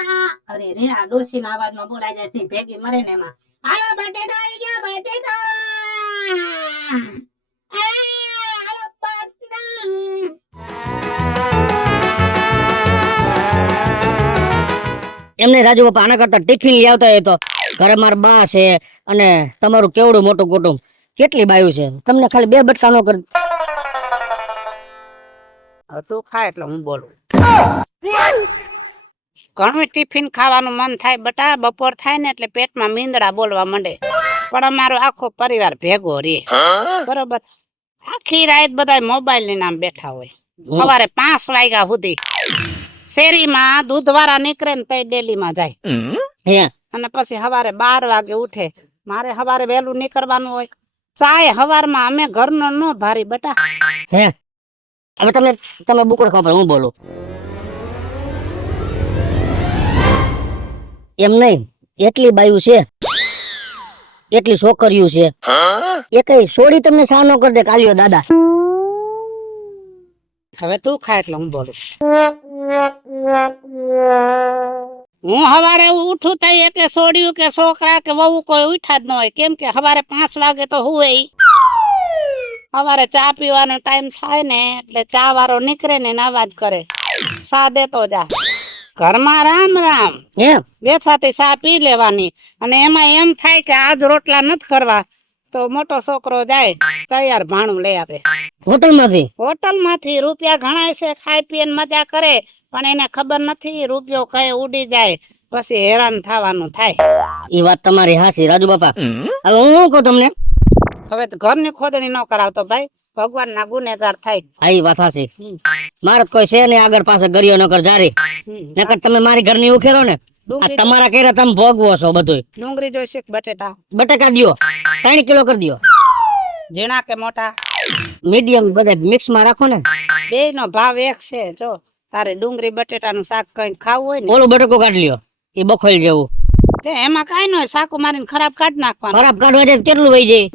બટેટા. અરે રે આ ડોશીના અવાજમાં બોલાઈ જાય છે ભેગી મરે ને એમાં. હાલો બટેટા આવી ગયા બટેટા. હાલો બટેટા. એમને રાજુ બાપા આના કરતા ટિફિન લઈ આવતા હોય તો ઘરે મારા બા છે અને તમારું કેવડું મોટું કુટુંબ, કેટલી બાયું છે, તમને ખાલી 2 બટકા નો કરી. હવે તું ખા એટલે હું બોલું. ઘણું ટિફિન ખાવાનું મન થાય બટા, બપોર થાય ને એટલે પેટમાં મીંદડા બોલવા માંડે, પણ અમારો આખો પરિવાર ભેગો રે બરોબર. આખી રાત બધા મોબાઈલ ની નામ બેઠા હોય. સવારે 5 વાગ્યા સુધી શેરીમાં દૂધવાળા નીકળે ને તઈ ડેલીમાં જાય, હે અને પછી સવારે 12 વાગે ઉઠે. મારે સવારે વહેલું નીકળવાનું હોય. ચાય સવારમાં અમે ઘરનો નો ભારી બટા. હે હવે તમે બુકડ ખાવ, હું બોલું એમ નહીં, એટલી બાયું છે, એટલી છોકરીઓ છે, એ કઈ સોડી તમને સા ન કરી દે કાલ્યો દાદા. હવે તું ખા એટલે હું બોલું. હું સવારે ઉઠું તો એટલે છોડ્યું કે છોકરા કે વહુ કોઈ ઉઠા જ ન હોય, કેમ કે સવારે 5 વાગે તો હુએ. સવારે ચા પીવાનો ટાઈમ થાય ને એટલે ચા વાળો નીકળે ને અવાજ કરે, સા દેતો જા. ઘરમાં રામ રામ એમ બેસાથી ચા પી લેવાની, અને એમાં એમ થાય કે આજ રોટલા નથી કરવા તો મોટો છોકરો જાય તૈયાર ભાણું લઈ આવે હોટલ માંથી. હોટલ માંથી. રૂપિયા ઘણા છે, ખાઈ પીને મજા કરે, પણ એને ખબર નથી રૂપિયો કઈ ઉડી જાય પછી હેરાન થવાનું થાય. એ વાત તમારી હાસી રાજુ બાપા. હવે હું શું કહું તમને, હવે તો ઘરની ખોદણી ન કરાવતો ભાઈ, ભગવાન ના ગુનેગાર થાય. આ ઈ વાત હાસી. મારે તો કોઈ છે નહીં આગળ પાસે ગરિયો ન કર જારી, નકર તમે મારી ઘરની ઉખેરો ને આ તમારા કેરા તમે ભોગવો છો બધું. ડુંગળી જોઈશે કે બટેટા? બટાકા દ્યો 3 કિલો કરી દ્યો. ઝીણા કે મોટા? મીડિયમ બધા મિક્સ માં રાખો ને. બે નો ભાવ એક છે. જો તારે ડુંગળી બટેટાનું શાક કઈ ખાવું હોય ને, ઓલો બટકો કાઢી લ્યો, એ બખોલ જેવું. તે એમાં કઈ ન હોય, સાકુ મારીને ખરાબ કાઢી નાખવાનું. ખરાબ કાઢવા જાય કેટલું વહી જાય.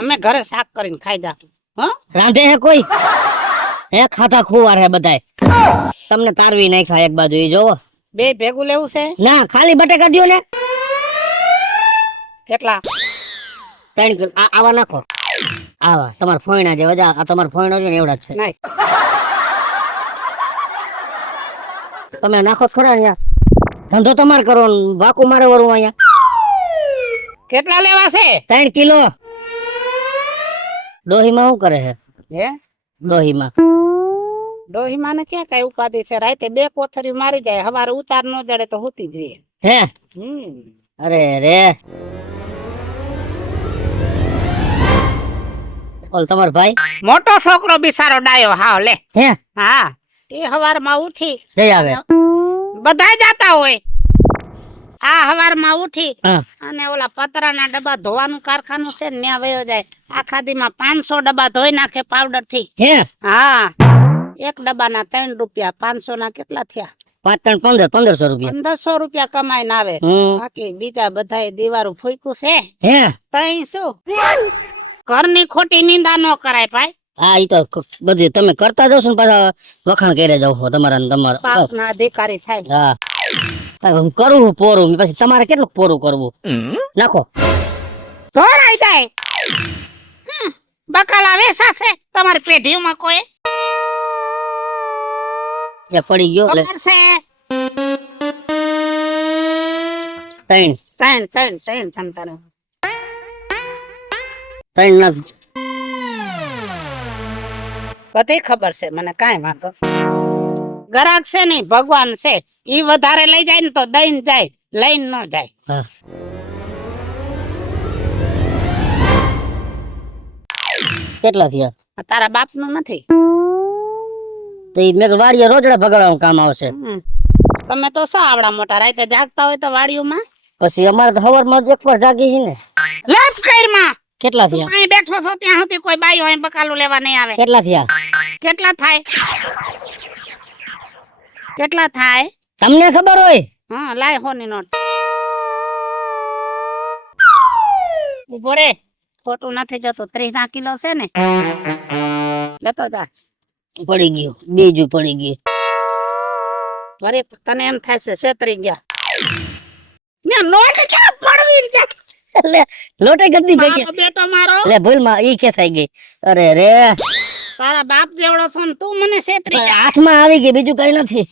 અમે ઘરે શાક કરીને ખાઈ જા. રાંધે હે કોઈ? હે ખાતા ખુવાર હે બધાય. તમને તારવી નાખ્યા એક બાજુ, એ જોવો. બે ભેગું લેવું છે? ના ખાલી બટાકા દ્યો ને. કેટલા? 3 કિલો આવા નાખો. આવા તમારા ફોઈના જે વજા, આ તમારા ફોઈનો છે ને એવડા જ છે. નહીં તમે નાખો ખરા અહીંયા, ધંધો તમારે કરો ને વાકુ મારે વરવું અહીંયા. કેટલા લેવા છે? 3 કિલો. ડોહીમાં શું કરે છે? હે ડોહીમાં ડોહીમાં ને ક્યાં કઈ ઉપાધિ છે? રાતે 2 કોથરી મારી જાય, સવારે ઉતાર ન જડે તો હોતી જ રહે. હે અરે રે. ઓલ તમારો ભાઈ મોટો છોકરો બિસારો ડાયો હાવ લે. હે હા, એ સવારમાં ઉઠી જઈ આવે. બધા જાતા હોય. આ સવારમાં ઉઠી હા અને ઓલા પતરાના ડબ્બા ધોવાનું કારખાનું છે ને ત્યાં વયો જાય. આખા દીમાં 500 ડબ્બા ધોઈ નાખે પાવડર થી. હે હા, એક ડબ્બાના 3 રૂપિયા, 500 ના કેટલા થયા? 5 3 15 1500 રૂપિયા. 1500 રૂપિયા કમાઈને આવે. બાકી બીજા બધાએ દીવારું ફૂંક્યું છે. હે તઈ શું ઘરની ખોટી નિંદા ન કરાય ભાઈ. હા ઈ તો બધું તમે કરતા જશો ને પાછા વખાણ કરે જાવ છો તમારા ને તમારા. પાપના અધિકારી થાય. હા હું કરું પોરું, પછી તમારે કેટલું પોરું કરવું. નાખો ઢોરાઈ જાય. બકાલા વેસા છે તમારી પેઢીમાં કોઈ? એ પડી ગયો એટલે ખબર છે? 3 ત્રણ ના બધી ખબર છે મને, કાંઈ વાંધો. ગરાક છે નહીં ભગવાન છે, ઈ વધારે લઈ જાય ને તો દઈને જાય, લઈને ન જાય. હા કેટલા થયા? આ તારા બાપ નું નથી. તો ઈ મેં વાડીએ રોજડા ભગાડવાનું કામ આવશે. તમે તો શું આવડા મોટા રાતે જાગતા હોય તો વાડીઓમાં? પછી અમારે તો હવારમાં જ એકવાર જાગી છે ને. લેફ કઈરમાં કેટલા થયા? અહીં બેઠો છો ત્યાં સુધી કોઈ બાઈ હોય બકાલું લેવા નહીં આવે. કેટલા થયા? કેટલા થાય? કેટલા થાય? તમને ખબર હોય? હા, લાય હોની નોટ. ઉભો રે, ખોટું નથી જતું. 30 કિલો છે ને, લેતો જા. પડી ગયું, બીજું પડી ગયું. વળી તને એમ થાય છે છેતરી ગયા ને નોટ ક્યાં પડવી ને લે લોટે ગદ્દી ભેગી મારો બેટો મારો લે ભૂલ માં ઈ ખેસાઈ ગઈ અરે રે તારા બાપ જેવડો છો ને તું મને છેતરી ગયા હાથમાં આવી ગઈ બીજું કઈ નથી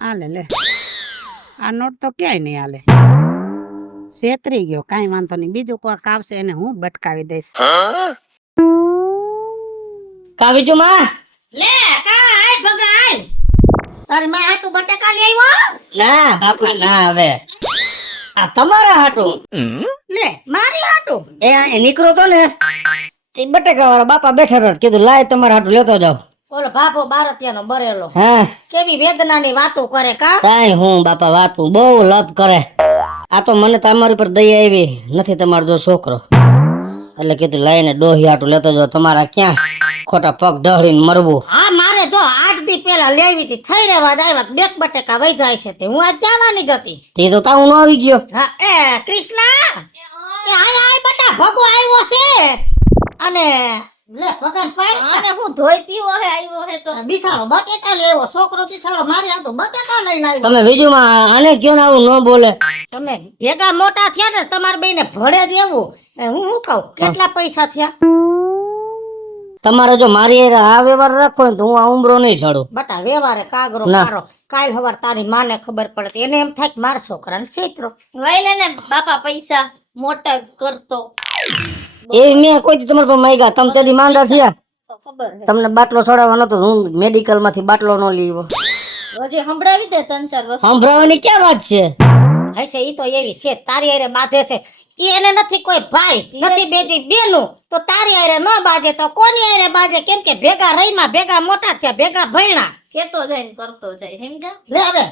હાલે લે આ નોટ તો ક્યાંય નહીં હાલે છેતરી ગયો કાંઈ વાંધો નહીં બીજું કોઈક આવશે એને હું બટકાવી દઈશ કા બીજું માં લે કા આય ભગા આય તારી માં હાટુ બટેકા લઈ આવ્યો ના બાપા ના હવે આ તમારા હાટું લે મારી હાટુ એ અહીં નીકળો તો ને તે બટેકા વાળા બાપા બેઠા હતા કીધું લાય તમારા હાટું લેતો જાવ ઓલો બાપો બારતિયાનો બરેલો હા કેવી વેદનાની વાતો કરે કા કાંઈ હું બાપા વાતું બહુ લપ કરે આ તો મને તમારી પર દયા આવી નથી તમારો જો છોકરો એટલે કીધું લાઈને ડોહી હાટું લેતો જાવ તમારા ક્યાં ખોટા પગ ડહરીને મરવું હા મારે જો 8 દી પહેલા લેવી હતી થઈ રેવા જ આવ્યા બેક બટેકા વઈ જાય છે તે હું આજ જવાની જ હતી તે તો તાવ ન આવી ગયો હા એ કૃષ્ણા એ આય આય બટા ભગો આવ્યો છે અને લે ભગન પાઈ આને હું ધોઈ પીવો હે આવ્યો હે તો બિસારો બટેકા લેવો છોકરો બિસારો મારી આટો બટેકા લઈને આવ્યો તમે બીજું આને કયો ને આવું ન બોલે તમે ભેગા મોટા થયા ને તમારા બેને ભળે જ એવું હું શું કહું કેટલા પૈસા થયા તમારે જો મારી હારે આ વ્યવહાર રાખો ને તો હું આ ઉંબરો નહીં ચડું બટા વ્યવહારે કાગરો ના. મારો કાલ હવાર તારી માને ખબર પડે એને એમ થાય કે મારા છોકરાને છેતરો લઈ લે ને બાપા પૈસા મોટા કરતો એ મેં કોઈ દી તમારા પર માંગ્યા તમે તેથી માંદા થયા તો ખબર હે તમને બાટલો ચડાવવાનો હતો હું મેડિકલ માંથી બાટલો ન લીધો હજી સંભળાવી દે 3-4 વસ્તુ સંભળાવવાની ક્યાં વાત છે હશે ઈ તો એવી છે તારી હારે બાંધે છે ઈ એને નથી કોઈ ભાઈ નથી બેદી બેનું તો તારી હારે ન બાજે તો કોની હારે બાજે કેમ કે ભેગા રહીમાં ભેગા મોટા થયા ભેગા ભણ્યા કેતો જાય ને કરતો જાય સમજા લે હવે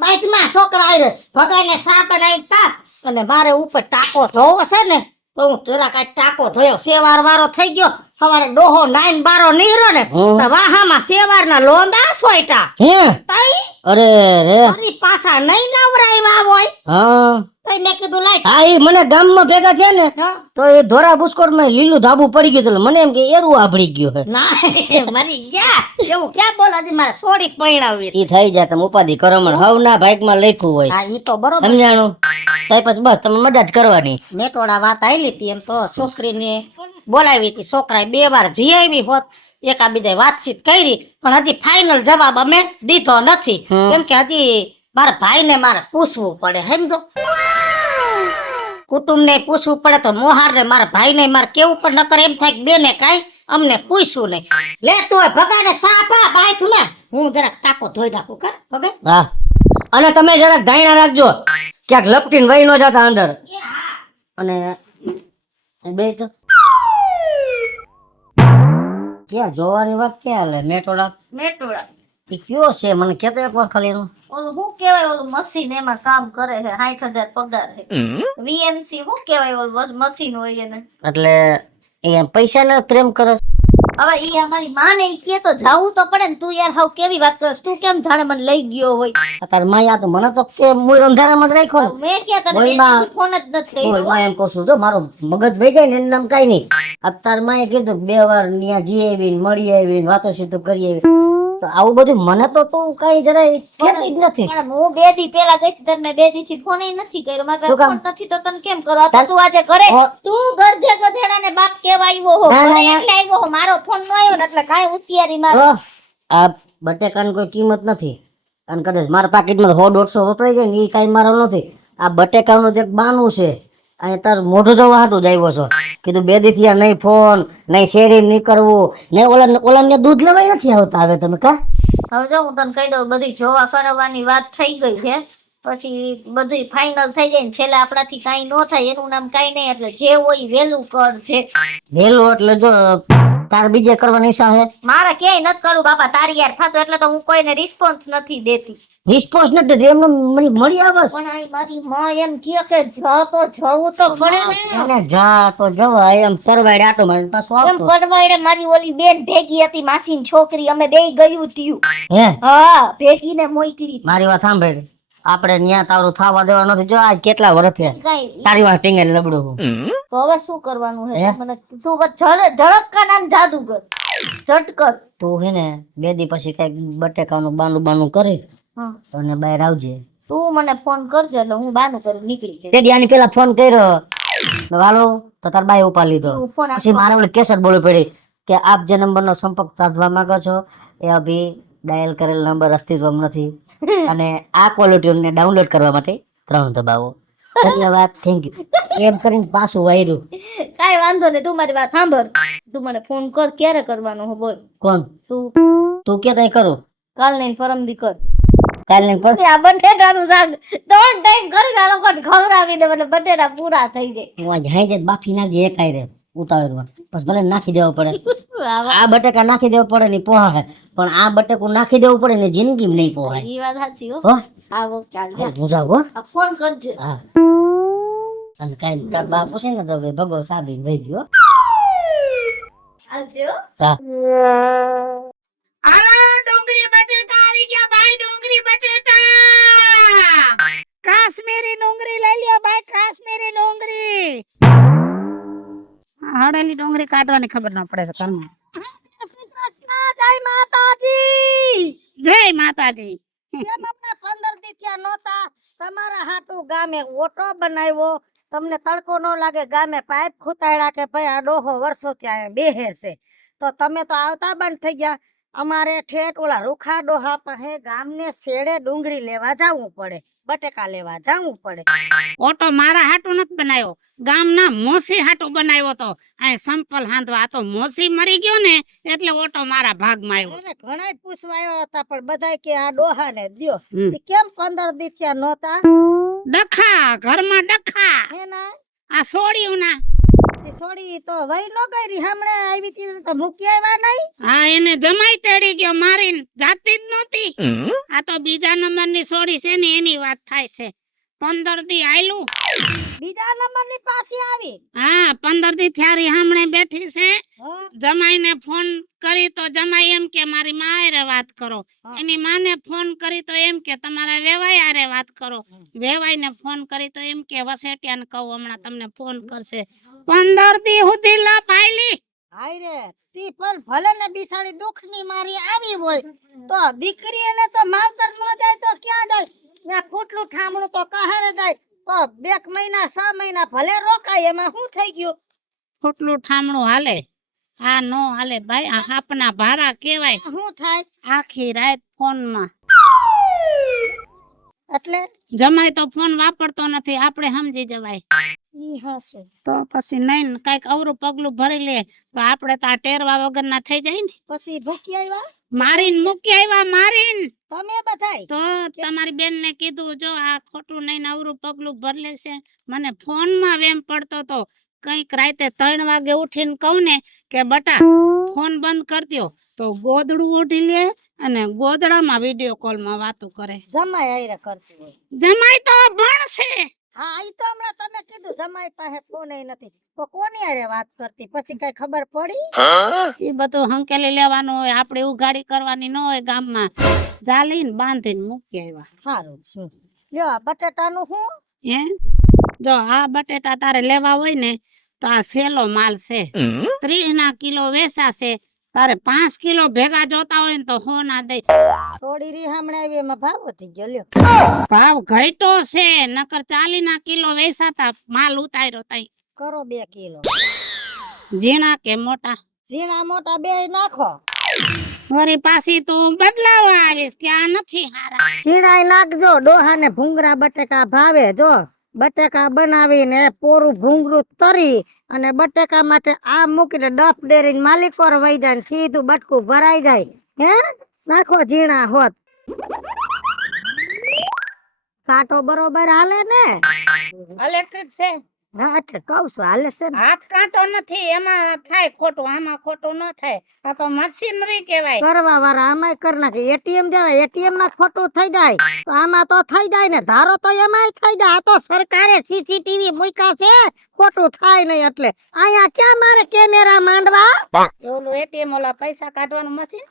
બાઈકમાં છોકરા હારે ભગાઈને સા બનાવી તા અને મારે ઉપર ટાકો ધોવો છે ને તો હું જરા કાંઈ ટાકો ધોયો સેવાર વાળો થઈ ગયો સવારે ડોહો નાઈન બારો નીરો ને હમ. તો વાહામાં સેવારના લોંદા સોયટા હે તઈ અરે રે મારી પાછા નહીં નવરાવ્યા હોય હા તઈ મેં કીધું લાઈ હા એ મને ગામમાં ભેગા થયા ને હા તો એ ધોરા બુસ્કોર માં લીલું ધાબુ પડી ગયું હતું. મને એમ કે એરું આભળી ગયું હે ના મારી ગયા એવું ક્યાં બોલાજી મારે છોડી પૈણાવી ઈ થઈ જાય તમે ઉપાધિ કરો મને હવ ના ભાઈક માં લખ્યું હોય હા ઈ તો બરોબર સમજાણું તઈ પછી બસ તમે મદદ કરવાની મેટોડા વાત આવેલી હતી એમ તો છોકરીને બોલાવી હતી છોકરાએ 2 વાર જી આવી હોત એકાબીજાએ વાતચીત કરી પણ હજી ફાઇનલ જવાબ અમે દીધો નથી હમ. કેમ કે હજી મારા ભાઈને મારે પૂછવું પડે સમજો કુટુંબને પૂછવું પડે તો મોહારને મારા ભાઈને મારે કેવું પણ નકર એમ થાય કે બેને કાંઈ અમને પૂછ્યું નહીં લે તું ભગાને સાપા બાય તું લે હું જરાક ટાકો ધોઈ નાખું કર ભગા હા અને તમે જરાક ગાયણા રાખજો ક્યાંક લપટીને વહી ન જતા અંદર અને બે તો ક્યાં જોવાની વાત ક્યાં લે મેટોડા મેટોડા ઈ કયો છે મને કેતો એક વાર ખાલી એનું ઓલું શું કેવાય ઓલું મશીન એમાં કામ કરે છે 60,000 પગાર છે વીએમસી શું કેવાય ઓલું મશીન હોય એને એટલે એ પૈસા ને પ્રેમ કરે છે. હવે ઈ અમારી માને ઈ કે તો જાવું તો પડે ને તું યાર હાવ કેવી વાત કરસ તું કેમ જાણે મને લઈ ગયો હોય આ તારી માયા તો મને તો કે મૂળ અંધારામાં જ રાખ્યો ને મેં ક્યાં તને બોલ માં. ફોન જ નથી બોલ કર્યો માં એમ કહું છું જો મારો મગજ વહી ગઈ ને એનું નામ કાંઈ નહીં અત્યારે માએ કીધું 2 વાર ન્યા જી આવીને મળી આવીને વાતો સીધું કરી આવી તો આવું બધું મને તો તું કઈ જરાય કહેતી જ નથી પણ હું 2 દી પેલા ગઈ હતી તને મેં 2 દી થી ફોન નથી કર્યો મારે શું કામ? ફોન નથી તો તને કેમ કરો આ તો તું આજે કરે ઓ. તું ગરજે ગધેડા ને બાપ કેવા આવ્યો હો ના, ના, મને ના. એટલે આવ્યો હો મારો ફોન નો આવ્યો ને એટલે કાંઈ હોશિયારી માર ઓહ, આ બટેકાની કોઈ કિંમત નથી અને કદાચ મારા પાકીટમાં 100-150 વપરાઈ જાય ને એ કાંઈ મારો નથી આ બટેકાનું જે એક બાનું છે અને તાર મોઢું જોવા હાટું જ આવ્યો છો કીધું 2 દી થયા નહીં ફોન નહીં શેરી નહીં કરવું ને ઓલા દૂધ લેવાય નથી આવતા હવે તમે કા હવે જો હું તને કહી દઉં બધી જોવા કરવાની વાત થઈ ગઈ છે પછી બધું ફાઇનલ થઈ જાય ને છેલ્લે આપણાથી કાંઈ ન થાય એનું નામ કાંઈ નહીં એટલે જે હોય વહેલું કર જે વહેલું એટલે જો તાર બીજે કરવાની ઈચ્છા છે મારે ક્યાંય નથી કરવું બાપા તારી યાર થતું એટલે તો હું કોઈને રિસ્પોન્સ નથી દેતી રિસ્પોન્સ નથી દેતી, એમને મને મળી આવે પણ આ મારી માં એમ કહે કે જા તો જવું તો પડે ને અને જા તો જવાય એમ પરવાડે આટો મારે પાછો એમ આવતો પડવાડે મારી ઓલી બેન ભેગી હતી માસીની છોકરી અમે બે ગયું ત્યું હે હા ભેગી ને મોકલી મારી વાત સાંભળ આપણે ન્યા તારું થાવા દેવા નથી જો આ કેટલા વર્ષ થયા કઈ તારી વાત ટીંગે લબડું તો હવે શું કરવાનું હે? છે મને તું ઝડપ કા નામ જાદુગર ઝટકર. તું હે ને 2 દી પછી કઈક બટેકાનું બાનું કરી હા. અને બહાર આવજે. તું મને ફોન કરજે એટલે હું બાનું કરી નીકળી જઈશ. તે દી આની પેલા ફોન કર્યો વાલો તો તાર બાઈ ઉપાડ લીધો. ઈ ફોન પછી મારે ઓલી કેસેટ બોલવી પડી કે આપ જે નંબરનો સંપર્ક સાધવા માંગો છો એ અભી ડાયલ કરેલ નંબર અસ્તિત્વમાં નથી અને આ ક્વોલિટીને ડાઉનલોડ કરવા માટે 3 દબાવો. ધન્યવાદ, થેન્ક યુ એમ કરીને પાછું વાયરું. કાંઈ વાંધો નહીં, તું મારી વાત સાંભળ. તું મને ફોન કર, ક્યારે કરવાનો હો બોલ. કોણ તું કે તઈ કરું કાલ નહીં પરમ દી કર. કાલ ને પર આ બટેટાનું શાક 3 ટાઈમ ઘરના લોકોને ખવડાવી દે એટલે બટેટા પૂરા થઈ જાય. હું આજ હાઈ જાય બાફી નાખી એકાઈ રે ઉતાવળમાં પછી ભલે નાખી દેવો પડે. આ બટેકા નાખી દેવો પડે ને પોહાય પણ આ બટેકું નાખી દેવું પડે ને જિંદગીમાં નહીં પોહાય. ઈ વાત સાચી હો. હો આવો ચાલ જા. હું જાઉં હો. આ ફોન કરજે. હા અને કાંઈ તાર બા પૂછે ને તો કે ભગો સાબી વહી ગયો. આવજો. હા આલા ડુંગળી બટેટા આવી ગયા ભાઈ, ડુંગળી બટેટા. કાશ્મીરી ડુંગળી લઈ લ્યો ભાઈ, કાશ્મીરી ડુંગળી. હળેલી ડુંગળી કાઢવાની ખબર ન પડે તો તમને. જય માતાજી. જય માતાજી. કેમ આપણે 15 દી ત્યાં નહોતા? તમારા હાટુ ગામે ઓટો બનાવ્યો, તમને તડકો ન લાગે, ગામે પાઇપ ખૂતાડ્યા કે ભાઈ આ ડોહો વર્ષો ત્યાં બેહે છે, તો તમે તો આવતા બંધ થઈ ગયા. અમારે ઠેઠ ઓલા રૂખા ડોહા પાસે ગામને છેડે ડુંગળી લેવા જવું પડે, બટેકા લેવા જવું પડે. ઓટો મારા હાટુ નથી બનાવ્યો, ગામના મોસી હાટુ બનાવ્યો તો. આ સંપલ હાંધવા, આ તો મોસી મરી ગયો ને એટલે ઓટો મારા ભાગમાં આવ્યો. એને ઘણાય પૂછવા આવ્યા હતા પણ બધાય કે આ ડોહાને દ્યો. હમ. ઈ કેમ 15 દી ત્યાં નહોતા? ડખા ઘરમાં ડખા, એના આ સોડિયુંના. ઈ સોડી તો વઈ ન ગઈ, હમણે આવી તી તો મૂકી આવ્યા નહીં. હા એને જમાઈ તેડી ગયો મારીને, જાતી જ નહોતી. આ તો બીજા નંબરની સોડી છે ને એની વાત થાય છે. 15 દી આયલું. બીજા નંબરની પાસે આવી. હા 15 દી થયારી હમણે બેઠી છે. હા, જમાઈને ફોન કરી તો જમાઈ એમ કે મારી માં હારે વાત કરો. હા. એની માને ફોન કરી તો એમ કે તમારા વેવાઈ હારે વાત કરો. વેવાઈને ફોન કરી તો એમ કે વસેટિયાને કહું હમણાં તમને ફોન કરશે. 15 દી સુધી લા પાયલી. હાય રે, તી પણ ભલે ને બિસાડી દુઃખની મારી આવી હોય તો દીકરી એને તો માવતર ન જાય તો ક્યાં જાય? ત્યાં ફૂટલું ઠામણું તો કહારે જાય તો 2 મહિના 6 મહિના ભલે રોકાય, એમાં શું થઈ ગયું? ખોટલું ઠામણું હાલે? આ નો હાલે ભાઈ, આ આપના ભારા કેવાય. શું થાય? આખી રાત ફોનમાં. એટલે જમાઈ તો ફોન વાપરતો નથી, આપણે સમજી જવાય. ઈ હશે. તો પછી નહીં ને કઈક અવરું પગલું ભરી લે તો આપણે તો આ ટેરવા વગરના થઈ જાય ને. પછી ભૂકી આવ્યા મારીને મૂકી આવ્યા, મારીને. તમે બધાય? તો તમારી બેન ને કીધું જો આ ખોટું નહીં ને અવરું પગલું ભર લેશે. મને ફોનમાં વેમ પડતો તો કઈક રાતે 3 વાગે ઉઠીને કહું ને કે બટા ફોન બંધ કરી દ્યો તો ગોદડું ઓઢી લે અને ગોદડામાં વિડીયો કોલમાં વાતો કરે. જમાઈ આયરે કરતી હોય. જમાઈ તો ભણશે. હા, ઈ તો હમણાં તમે કીધું જમાઈ પાસે ફોન નથી તો કોની હારે વાત કરતી? પછી કઈ ખબર પડી? એ બધું હંકેલી લેવાનું હોય, આપણે ઉગાડી કરવાની ન હોય. ગામમાં જાલીને બાંધીને મૂકી આવ્યા. સારું છે. લ્યો આ બટેટાનું શું? હે જો આ બટેટા તારે લેવા હોય ને તો આ સેલો માલ છે. 30 કિલો વેચાશે. તારે 5 કિલો ભેગા જોતા હોય ને તો 100 ના દઈશ. થોડી રી હમણાં આવી એમાં ભાવ વધી ગયો. લ્યો ભાવ ઘટ્યો છે, નકર 40 કિલો વેચાતા. માલ ઉતાર્યો તઈ. કરો 2 કિલો. ઝીણા કે મોટા? ઝીણા મોટા 2 નાખો. વળી પાછી તો બદલાવા આવીશ કે આ નથી હારા. ઝીણાય નાખજો. ડોહા ને ભૂંગરા બટેકા ભાવે. જો બટેકા બનાવીને પોરું ભૂંગરું તરી અને બટેકા માટે આ મૂકીને ડફ ડેરીને માલિકોર વહી જાય ને સીધું બટકું ભરાઈ જાય. હે નાખો ઝીણા હોત. કાંટો બરોબર હાલે ને? ઇલેક્ટ્રિક છે. હા એટલે કઉ છું હાલે છે ને. હાથ કાંટો નથી, એમાં થાય ખોટું, આમાં ખોટું ન થાય. આ તો મશીનરી કહેવાય. કરવા વાળા આમાંય કરી નાખે. એટીએમ જવાય, એટીએમ માં ખોટું થઈ જાય તો આમાં તો થઈ જાય ને. ધારો તો એમાંય થઈ જાય. આ તો સરકારે સીસીટીવી મૂક્યા છે, ખોટું થાય નહીં એટલે. અહીંયા ક્યાં મારે કેમેરા માંડવા? ઓલું એટીએમ ઓલા પૈસા કાઢવાનું મશીન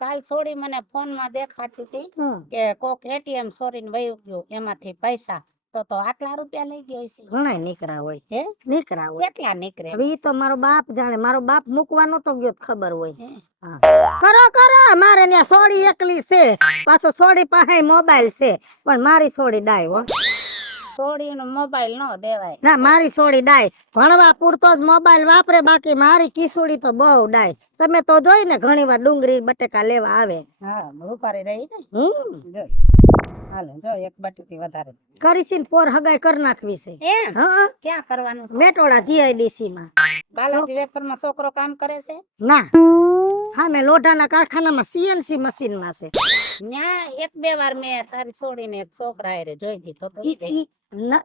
કાલ છોડી મને ફોન માં દેખાડતી હતી કે કોક એટીએમ ચોરીને વયું ગયું, એમાંથી પૈસા તો આટલા રૂપિયા લઈ ગયો છે ઘણા નીકળ્યા હોય હે નીકળ્યા હોય કેટલા નીકળે હવે ઈ તો મારો બાપ જાણે મારો બાપ મૂકવા નતો ગયો તો ખબર હોય હે? હા. કરો કરો મારે ત્યાં સોડી એકલી છે પાછો સોડી પાસે મોબાઈલ છે પણ મારી સોડી ડાય હો છોડીનો મોબાઈલ નો દેવાય ના મારી સોડી ડાય ભણવા પૂરતો જ મોબાઈલ વાપરે બાકી મારી કિસુડી તો બહુ ડાય તમે તો જોઈ ને ઘણી વાર ડુંગળી બટેકા લેવા આવે હા રૂપારી રહી ને જો હાલે જો એક બટકી વધારે કરીશી ને પોર હગાઈ કરી નાખવી છે એમ હા ક્યાં કરવાનું મેટોડા જીઆઈડીસી માં બાલાજી વેફર માં છોકરો કામ કરે છે ના હા મેં લોઢાના કારખાનામાં સીએનસી મશીન માં છે ન્યા એક બે વાર મેં તારી છોડીને એક છોકરા હારે જોઈ દીધો તો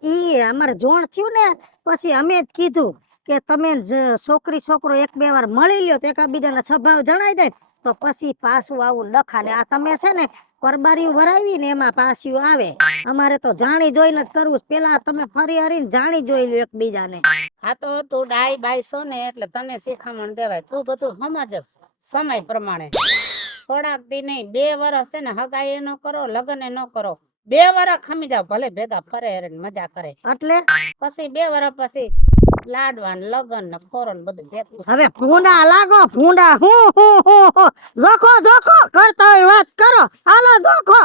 ઈ અમારે જોણ થયું ને પછી અમે જ કીધું કે તમે છોકરી છોકરો એક બે વાર મળી લ્યો તો એકાબીજાના સ્વભાવ જણાઈ જાય તો પછી પાછું આવું લખાડે આ તમે છે ને પરબારીયું વરાવી ને એમાં પાછું આવે અમારે તો જાણી જોઈને જ કરવું છે. પેલા તમે ફરી હરીને જાણી જોઈ લ્યો એકબીજાને હા તો તું ડાઈ બાઈ છો ને એટલે તને શીખામણ દેવાય તું બધું સમજ સમય પ્રમાણે થોડાક દી નહીં 2 વર્ષ છે ને હગાઈ નો કરો લગ્ન નો કરો 2 વર્ષ ખમી જાવ ભલે ભેગા ફરે હરે ને મજા કરે એટલે પછી 2 વર્ષ પછી લાડવા ને લગન ને ખોરો ને બધું ભેગું હવે ભૂંડા લાગો ભૂંડા હું જોખો જોખો કરતા હોય વાત કરો હાલો જોખો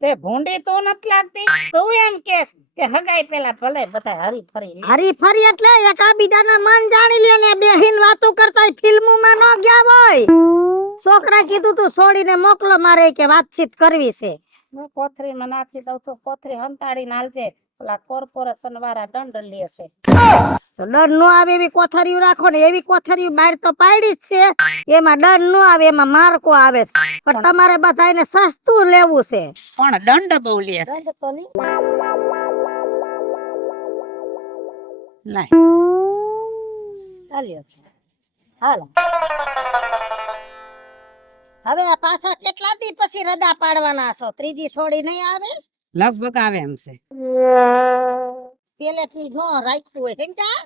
તે ભૂંડી તો નથી લાગતી તું એમ કે હગાઈ પેલા ભલે બધા હરી ફરી લે. હરી ફરી એટલે એકાબીજાના મન જાણી લે ને બેહીન વાતો કરતા ફિલ્મોમાં ન ગયા હોય છોકરા કીધું તું છોડીને મોકલો મારે કે વાતચીત કરવી છે હું કોથરીમાં નાખી દઉં છું કોથરી હંતાડીને હાલજે પેલા કોર્પોરેશન વાળા દંડ લે છે તો ડર નો આવે એવી કોથરીઓ રાખો ને એવી કોથરીઓ બહાર તો પાડી જ છે એમાં ડર નો આવે એમાં માર્કો આવે છે પણ તમારે બધાને સસ્તું લેવું છે પણ દંડ બહુ લે છે દંડ તો લે. લાય ચાલ્યો છે. હાલો હવે આ પાછા કેટલા દી પછી રજા પાડવાના છો ત્રીજી છોડી નહીં આવે લગભગ આવે એમ છે પેલેથી નો રાખ્યું હોય સમજા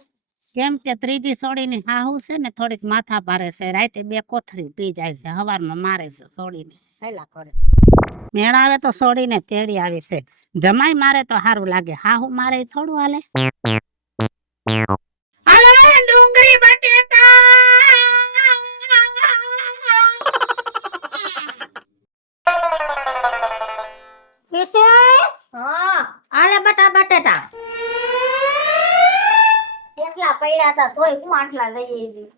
કેમ કે ત્રીજી સોડીની હાહુ છે ને થોડીક માથા ભારે છે રાતે 2 કોથરી પી જાય છે હવારમાં મારે છે સોડીને હેલા કરે મેળ આવે તો સોડીને તેડી આવી છે જમાઈ મારે તો સારું લાગે હાહુ મારે ઈ થોડું હાલે હાલો ડુંગળી બટેટા કેસો હા આલે બટેટા કેટલા પડ્યા હતા તોય હું આટલા લઈ આવી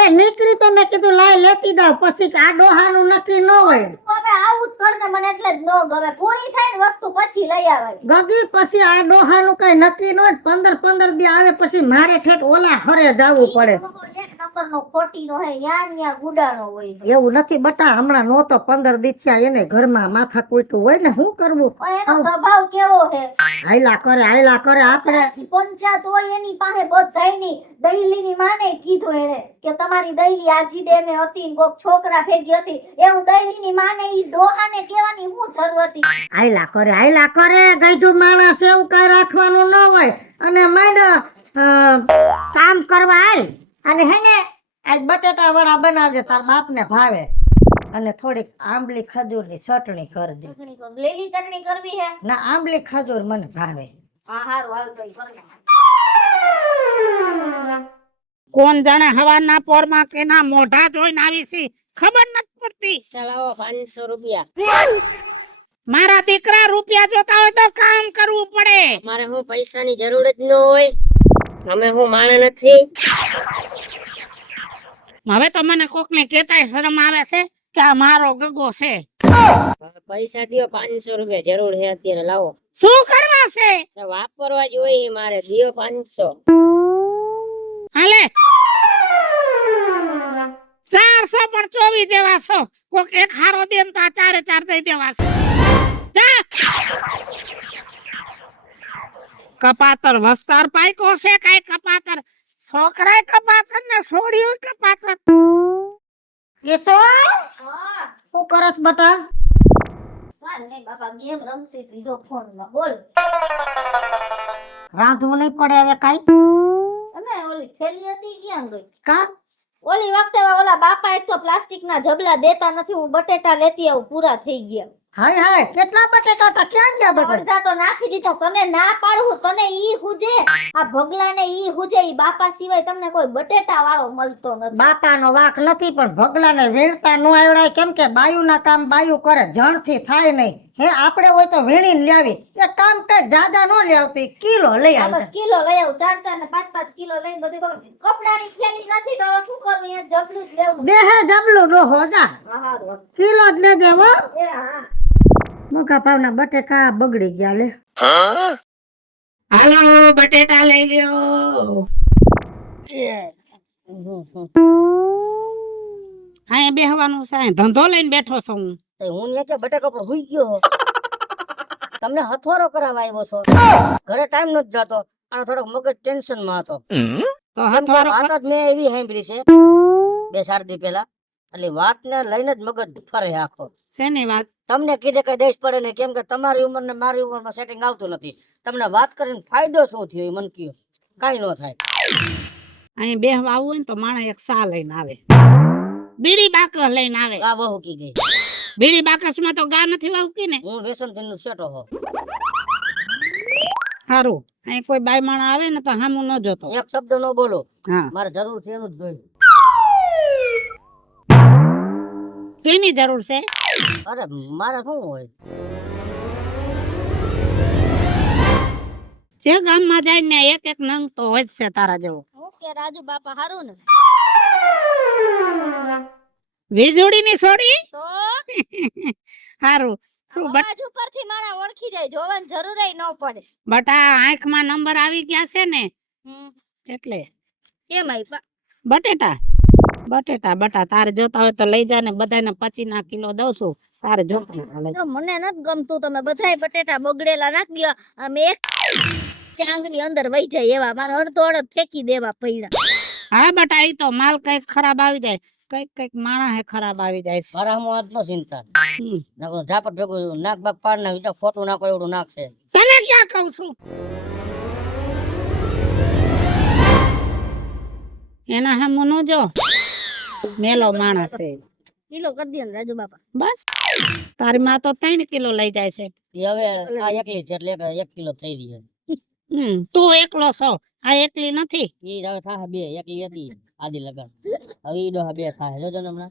એ નીકળી તો મેં કીધું લાય લેતી જાવ પછી કે આ ડોહાનું નક્કી ન હોય હવે આવું જ કરને મને એટલે જ ન ગમે પૂરી થાય ને વસ્તુ પછી લઈ આવાય ગગી પછી આ ડોહાનું કઈ નક્કી ન હોય 15 દી આવે પછી મારે ઠેઠ ઓલા હરે જવું પડે એક નંબર નો ખોટી નો હે યા ગુડાણો હોય એવું નથી બટા હમણાં નહોતો 15 દી થયા એને ઘરમાં માથા કોઈટું હોય ને શું કરવું પણ એનો સ્વભાવ કેવો હે હાયલા કરે આપણે પંચાયત હોય એની પાસે બધાયની દહીલીની માને કીધું એને કે તમારી દહીલી આજી ડેમે હતી ને કોક છોકરા ભેગી હતી એવું દહીલીની માને ઈ ડોહાને કહેવાની હું જરૂર હતી હાયલા કરે ગઈઢું માણસ એવું કઈ રાખવાનું ન હોય અને માંડ કામ કરવા હાલ અને હે ને આજ બટેટા વડા બનાવજે તાર બાપને ભાવે અને થોડીક આંબલી ખજૂરની ચટણી કરજે લીલી ચટણી કરવી હે ના આંબલી ખજૂર મને ભાવે હા હારું હાલ તો ઈ કરી નાખ. કોણ જાણે હવાના પોરમાં કેના મોઢા જોઈને આવી છે ખબર નથી પડતી ચલાવો 500 રૂપિયા મારા દીકરા રૂપિયા જોતા હોય તો કામ કરવું પડે મારે હું પૈસાની જરૂર જ ન હોય અમે હું માણે નથી હવે તો મને કોક ને કેતાય શરમ આવે છે કે આ મારો ગગો છે પૈસા દ્યો 500 રૂપિયા જરૂર છે અત્યારે લાવો શું કરવા છે વાપરવા જોઈએ મારે દ્યો 500 હાલે 400 પણ 24 જેવા છો કોક એક હારો દે ને તો આ 4 દઈ દેવા છે જા. કપાતર વસ્તાર પાઈકો છે કઈ કપાતર છોકરાય કપાતર ને છોડ્યું કપાતર કેસો હા શું કરસ બટા કાલ નહીં બાપા ગેમ રમતી લીધો ફોન માં બોલ રાંધવું નહીં પડે હવે કાઈ અને ઓલી થેલી હતી ક્યાં ગઈ કા ઓલી વખતે ઓલા બાપા એક તો પ્લાસ્ટિક ના જબલા દેતા નથી હું બટેટા લેતી આવું પૂરા થઈ ગયા હાય હાય કેટલા બટેકા હતા ક્યાં ગયા બધા અડધા તો નાખી દીધા. તને ના પાડવું, તને ઈ હુજે, આ ભગલાને ઈ હુજે, ઈ બાપા સિવાય તમને કોઈ બટેટા વાળો મળતો નથી. બાપાનો વાંક નથી પણ ભગલાને વીણતા ન આવડાય કેમ કે બાયુના કામ બાયુ કરે જણથી થાય નહીં હે આપણે હોય તો વીણીને લાવી એ કામ કઈ જાજા નો લાવતી કિલો લઈ આ આવતા બસ કિલો લઈ આવું, 4 ને 5 કિલો લઈને બધું કરું. કપડાની થેલી નથી તો હવે શું કરું, અહીંયા જબલું જ લેવું. દેહે જબલું ડોહો જા હા, હારું. કિલો જ લેજે હો એ હા. મોકા ભાવના બટેકા બગડી ગયા લે હાલો બટેટા લઈ લ્યો. અહીંયા બેહવાનું છે, ધંધો લઈને બેઠો છું હું. તો હું ન્યા કે બટેકા પર હુઈ ગયો તમને હથવારો કરાવવા આવ્યો છો ઘરે ટાઈમ નથી જતો અને થોડોક મગજ ટેન્શન માં હતો તો હથવારો વાત જ મેં એવી સાંભળી છે 2-4 દી પહેલા એટલે વાત ને લઈને જ મગજ ફરે આખો શેની વાત? તમને કીધે કઈ દેશ પડે ને કેમ કે તમારી ઉંમર ને મારી ઉંમર માં સેટિંગ આવતું નથી તમને વાત કરીને ફાયદો શું થયો એ મન કયો કઈ ન થાય અહીં બેહવા આવું હોય ને તો માણસ એક સા લઈને આવે, બીડી બાકસ લઈને આવે. આ બહુ કી ગઈ બીડી બાકસ માં તો ગા નથી વાવકી ને. હું વ્યસન નું સેટો હો સારું, અહીં કોઈ બાઈ માણસ આવે ને તો હામું ન જોતો. એક શબ્દ નો બોલો હા, મારે જરૂર છે એનું જ જોઈ કેની જરૂર છે? અરે મારે શું હોય જે ગામમાં જાય ને એક એક નંગ તો હોય જ છે તારા જેવો. હું કે રાજુ બાપા હારું ને વીજળી ની છોડી. તો સારું, શું અવાજ ઉપરથી મારા ઓળખી જાય, જોવાની જરૂર ન પડે. બટા આંખમાં નંબર આવી ગયા છે ને એટલે. કેમ આપ્યા? બટેટા બટેટા બટા તારે જોતા હોય તો લઈ જા ને બધાને 25 કિલો દઉં છું તારે જોતા હોય તો લઈ જા. તો મને નથી ગમતું, તમે બધાય બટેટા બગડેલા નાખી દો, અમે એક ચાંગની અંદર વહી જાય એવા મારે અડધો અડધ ફેંકી દેવા પડ્યા. હા બટા ઈ તો માલ કઈક ખરાબ આવી જાય, કઈક માણસ ખરાબ આવી જાય છે. મારા હું આજ નો ચિંતા હમ. નકર ઝાપટ ભેગું નાક બાક પાડ નાખ ખોટું નાખો એવડું નાખશે તને ક્યાં કહું છું? એના હામુ નો જો, મેલો માણસ છે. કિલો કરી દે ને રાજુ બાપા. બસ તારી માં તો 3 કિલો લઈ જાય છે. એ હવે આ એકલી છે એટલે 1 કિલો થઈ રહી તું એકલો છો, આ એકલી નથી. છે એ હવે થાય 2 એકલી હતી આદિ લગન હવે ઈ ડોહા 2 થાય જોજો ને હમણાં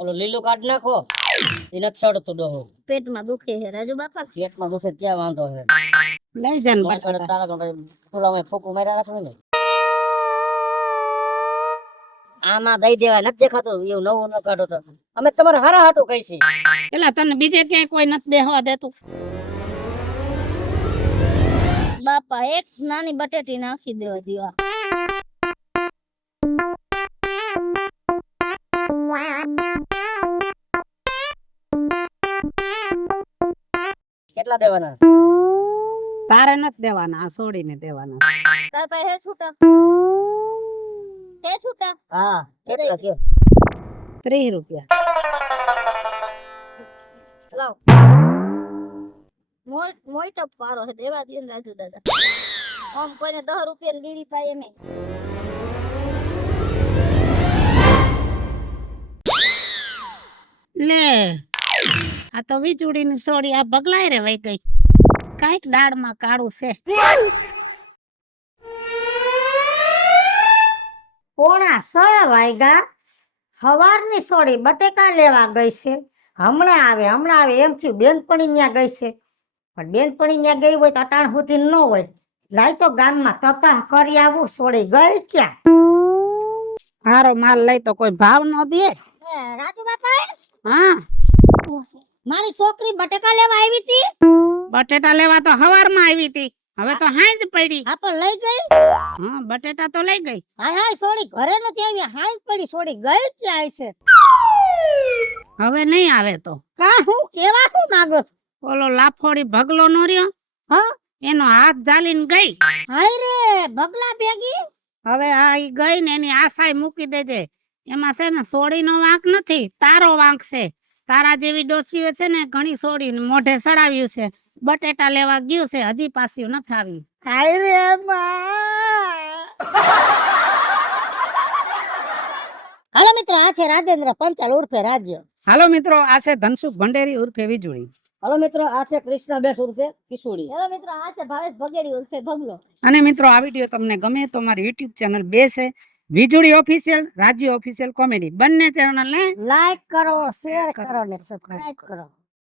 ઓલો લીલું કાઢ નાખો એ નથી સડતું ડોહો પેટમાં દુખે છે રાજુ બાપા. પેટમાં દુખે ત્યાં વાંધો છે લઈ જા ને નો સડે બટાટા. તારા ઘરે ફૂલામાં ફૂકું માર્યા રાખવું ને આમાં દઈ દેવા નથી દેખાતું એવું નવું ન કાઢો તો અમે તમારે હારા હાટું કઈ છે પેલા તને બીજે ક્યાંય કોઈ નથી બેહવા દેતું. બાપા એક નાની બટેટી નાખી દેવા દીવા. કેટલા દેવાના તારે નથી દેવાના, આ છોડીને દેવાના. તાર પાસે હે છૂટા? હે છૂટા? હા કેટલા કયો 30 રૂપિયા. લાવ. મોટો પારો છે, દેવા દે ને રાજુ દાદા. આમ કોઈને 10 રૂપિયાની બીડી પાય એમે. લે આ તો વીજળી ની છોડી આ બગલાય રે વઈ ગઈ. કઈક દાળમાં કાળું છે. 6:45 વાગ્યા સવારની સોડી બટેકા લેવા ગઈ છે હમણાં આવે એમ થયું બેનપણી ન્યા ગઈ છે પણ બેનપણી ન્યા ગઈ હોય તો અટાણ સુધી ન હોય લાય તો ગામમાં તપાસ કરી આવું સોડી ગઈ ક્યાં હારો માલ લઈ તો કોઈ ભાવ ન દે. રાજુ બાપા હા મારી છોકરી બટેકા લેવા આવી હતી બટેટા લેવા તો હવારમાં આવી હતી, હવે તો હાંજ પડી. હા પણ લઈ ગઈ હા બટેટા તો લઈ ગઈ. હાય સોડી ઘરે નથી આવી હાય પડી સોડી ગઈ ક્યાં છે હવે નહીં આવે તો કા હું કેવા શું માંગો છો? ઓલો લાફોડી ભગલો નો રહ્યો, હા એનો હાથ જાલીને ગઈ. હાય રે બગલા ભેગી હવે આ ઈ ગઈ ને એની આશાય મૂકી દેજે. એમાં છે ને સોડીનો વાંક નથી, તારો વાંક છે. તારા જેવી ડોસીઓ છે ને ઘણી સોડી મોઢે સડાવ્યું છે, બટેટા લેવા ગયું છે હજી પાછું નથી આવ્યું. હાય રે હાલો મિત્રો આ છે રાજેન્દ્ર પંચાલ ઉર્ફે રાજ્ય. હાલો મિત્રો, આ છે ધનસુખ ભંડેરી ઉર્ફે વીજળી. હલો મિત્રો, આ છે કૃષ્ણાબેન ઉર્ફે કિશોરી. હેલો મિત્રો, આ છે ભાવેશ ભગેડી ઉર્ફે ભગલો. અને મિત્રો, આ વિડીયો તમને ગમે તો મારી યુટ્યુબ ચેનલ 2 છે, વીજળી ઓફિશિયલ, રાજ્ય ઓફિશિયલ કોમેડી, બંને ચેનલને લાઈક કરો, શેર કરો ને સબસ્ક્રાઇબ કરો.